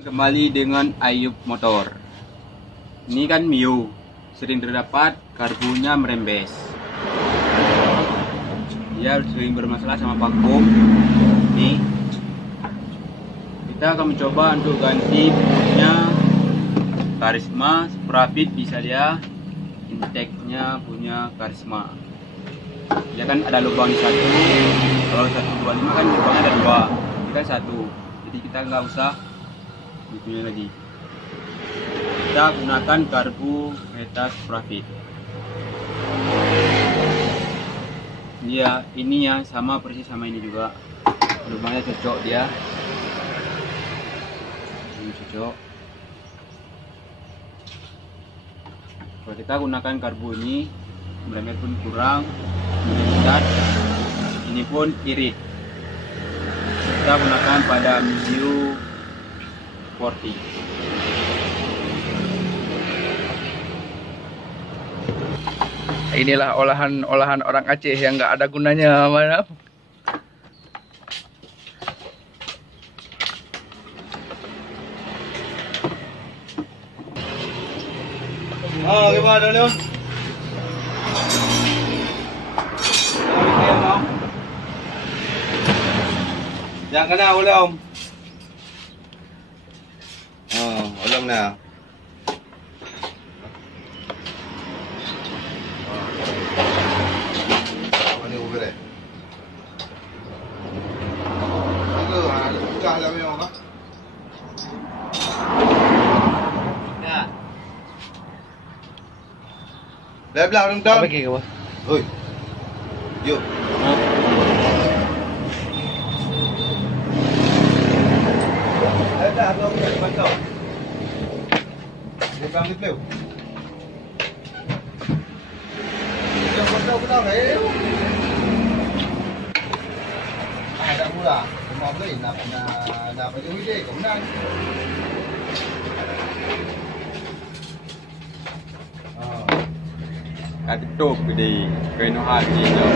Kembali dengan Ayub Motor. Ini kan Mio, sering terdapat karbunya merembes. Dia sering bermasalah sama vakum. Nih, kita akan mencoba untuk ganti punya Karisma Sprafit, bisa dia intake-nya punya Karisma. Dia kan ada lubang di satu. Kalau 125 kan lubangnya ada dua, ini kan satu. Jadi kita nggak usah punya lagi. Kita gunakan karbu Meta Sprafit. Dia ini ya sama persis sama ini juga. Lubangnya cocok dia. Ini cocok. Kalau kita gunakan karbu ini, merembet pun kurang, meningkat. Ini pun irit. Kita gunakan pada Mio 40. Inilah olahan orang Aceh yang nggak ada gunanya mana. Oh, gimana Leon? Yang kena ulam. Oh, ulam na. Ini uber eh. Aku buka lah memang kan. Ya. Belah dong dong. Bagi ke bawah. Oi. Yuk. Dah belum bantu. Dia bilang ni peleu. Dia bantu eh. Ada mula. Mau beli nak baju ide kemudian. Kata top gede, kena haji je.